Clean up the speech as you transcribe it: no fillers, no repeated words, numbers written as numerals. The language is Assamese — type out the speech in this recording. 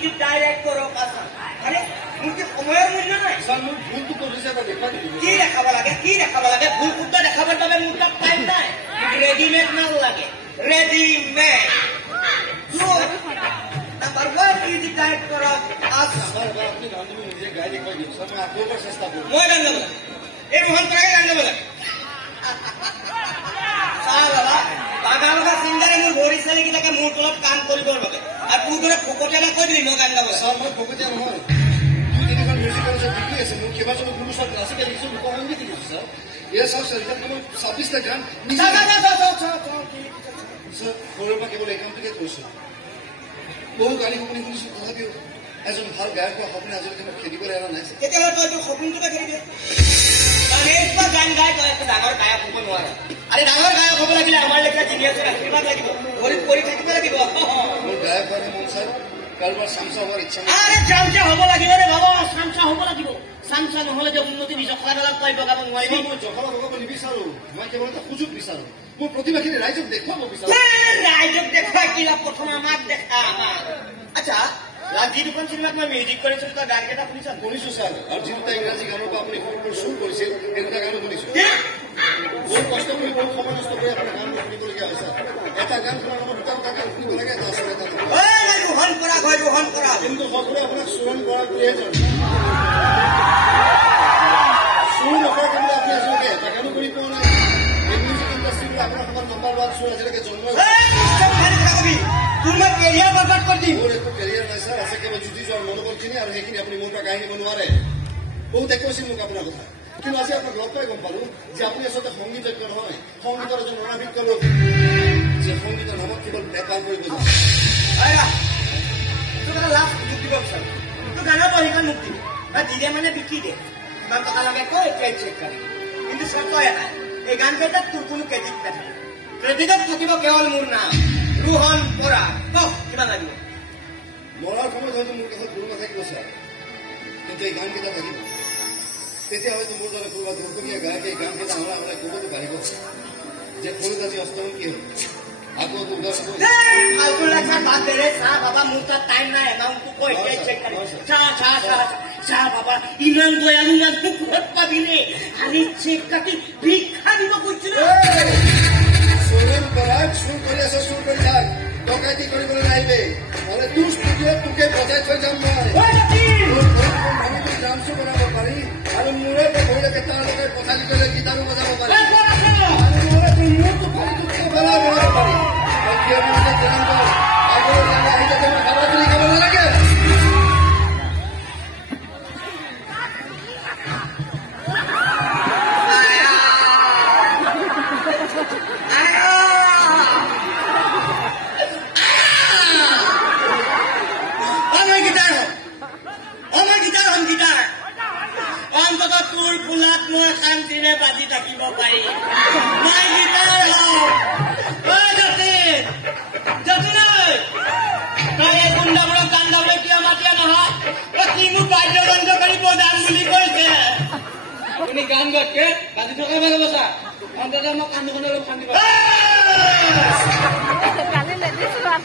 মিউজিক ডাইৰেক্ট কৰক আছা আৰে মোৰ কি সময়ৰ মূল্য নাই স্যাৰ মোৰ ভুলটো কৰিছে এটা দেখাই দিবি কি দেখাব লাগে ভুল কুত্তা দেখাবৰ বাবে মোৰ তাত টাইম নাই ৰেডিমেড মাল লাগে ৰেডিমেড নাম্বাৰ 1 মিউজিক ডাইৰেক্ট কৰক আছা স্যাৰ আপনি গানটো নিজে গাই দেখাই দিয়ক স্যাৰ মই আকৌ এবাৰ চেষ্টা কৰিম মই গান গাব লাগে এই মোহন পৰাই গান গাব লাগে বাবা বাগানগা সিংগাৰে মোৰ ভৰি চালি কিটাকে মোৰ তলত কাম কৰিবৰ বাবে আৰু তোৰ দৰে ফকতীয়া কৈ দিলি মই গান গাব লাগে স্যাৰ মই ফকতীয়া নহয় দুই তিনিখন মিউজিক কলেজত ডিগ্ৰী আছে মোৰ কেইবাজনো গুৰু স্যাৰ ক্লাছিকেল লিখিছো লোকসংগীত লিখিছো স্যাৰ এয়া চাওক স্যাৰ এতিয়া মই 26টা গান স্যাৰ সৰুৰ পৰা কেৱল এই কামটোকে কৰিছো বহু গালি শুনি শুনিছো তথাপিও এজন ভাল গায়ক হোৱা সপোনে আজিলৈকে মই খেদিবলৈ এৰা নাই তেতিয়াহ'লে তই তোৰ সপোনটোকে খেদি দে একবাৰ গান গাই তই একো ডাঙৰ গায়ক হ'ব নোৱাৰা আৰে ডাঙৰ গায়ক হ'ব লাগিলে আমাৰ লেখীয়া জিনিয়াছৰ আশীৰ্বাদ লাগিব ভৰিত পৰি থাকিব লাগিব মোৰ গায়ক হোৱাৰ মন চাই কাৰোবাৰ চামচা হোৱাৰ ইচ্ছা নাই আৰে চামচা হ'ব লাগিব ৰে বাবা চামচা হ'ব লাগিব চামচা নহ'লে যে উন্নতি নিজৰ খোৱাডালত পাই বগাব নোৱাৰিবি মই জখলা বগাব নিবিচাৰো মই কেৱল এটা সুযোগ বিচাৰো মোৰ প্ৰতিভাখিনি ৰাইজক দেখুৱাব বিচাৰো ৰাইজক দেখুৱাই কি লাভ প্ৰথম আমাক দেখা আমাক আচ্ছা যি দুখন চিনেমাত মই মিউজিক কৰিছিলো তই গান কেইটা শুনিছা শুনিছো ছাৰ আৰু যি দুটা ইংৰাজী গানৰ পৰা আপুনি সৰুকৈ চুৰ কৰিছিল এই দুটা গানো শুনিছো বহুত কষ্ট কৰি বহুত সময় নষ্ট কৰি আপোনাৰ গান শুনিবলগীয়া হৈছে এটা গান শুনাৰ লগত দুটা দুটা গান শুনিব লাগে এটা আছে এটা ৰোহন কৰা কিন্তু সকলোৱে আপোনাক চুৰণ কৰাটোহে জানে চুৰ নকৰা কাৰণে আপুনি আজিলৈকে এটা গানো কৰি পোৱা নাই এই মিউজিক ইণ্ডাষ্ট্ৰীত আপোনাৰ সমান নাম্বাৰ 1 চুৰ আজিলৈকে জন্ম তোৰ মই কেৰিয়াৰ বৰবাদ কৰি দিম মোৰ একো কেৰিয়াৰ নাই ছাৰ আছে কেৱল জুতি যোৱাৰ মনোবলখিনি আৰু সেইখিনি আপুনি মোৰ পৰা কাঢ়ি নিব নোৱাৰে বহুতে কৈছিল মোক আপোনাৰ কথা কিন্তু আজি আপোনাক লগ পাই গম পালো যে আপুনি আচলতে সংগীতজ্ঞ নহয় সংগীতৰ এজন অনাভিজ্ঞ লোক যে সংগীতৰ নামত কেৱল বেপাৰ কৰিব যায় লাভ মুক্তি দিব বিচাৰো তোৰ গানৰ বহিখন মুক্তি বা দিলে মানে বিকি দে ইমান টকা লাগে কৈ এতিয়া চেক কৰি কিন্তু চৰ্ত এটা এই গান কেইটাত তোৰ কোনো ক্ৰেডিট নাথাকে ক্ৰেডিটত থাকিব কেৱল মোৰ নাম ৰোহন বৰা কওক কিমান লাগিব মৰাৰ সময়ত হয়তো মোৰ কাষত গুৰু নাথাকিব ছাৰ কিন্তু এই গানকেইটা থাকিব তেতিয়া হয়তো মোৰ দৰে কোনোবা দুৰ্গমীয়া গায়কে এই গানকেইটা আমাৰ আমাৰ ক'বতো পাৰিব যে সৰুত আজি অষ্টম কি হ'ল আকৌ ফালতু লেখা বাদ দে ৰে চাহ বাবা মোৰ তাত টাইম নাই এমাউণ্টটো কৈ এতিয়া চেক কৰি চাহ বাবা ইমান দয়ালু মানুহ ঘৰত পাবিনে আনি চেক কাটি ভিক্ষা দিব কৈছিল চোৰ কৰাক চুৰ কৰি আছ চুৰ কৰি থাক ডকাইতি কৰিবলৈ নাহিবি নহ'লে তোৰ ষ্টুডিঅ'ত তোকে বজাই থৈ যাম মই মানুহটো ডান্সো বনাব পাৰি আৰু মোৰে বহিলৈকে তেওঁলোকে পথালি কৰিলে গীটাৰো বজাব পাৰি আৰু নহ'লে তোৰ মূৰটো ফালিটো বেলা বনাব পাৰি আহি যাতে মই খাবা তুলি খাব নালাগে তোৰ ফুলাত মই শান্তিৰে বাজি থাকিব পাৰি মই গীটাৰ তই এই গুণ্ডাবোৰক গান গাবলৈ কিয় মাতিয়া নহয় কি মোক বাদ্যযন্ত্ৰকাৰী বজাম বুলি কৈছে আপুনি গান গোৱাতকে বাজি থকাই ভাল হ'ব ছাৰ অন্ততঃ মই কান্দুখনে অলপ শান্তি পাম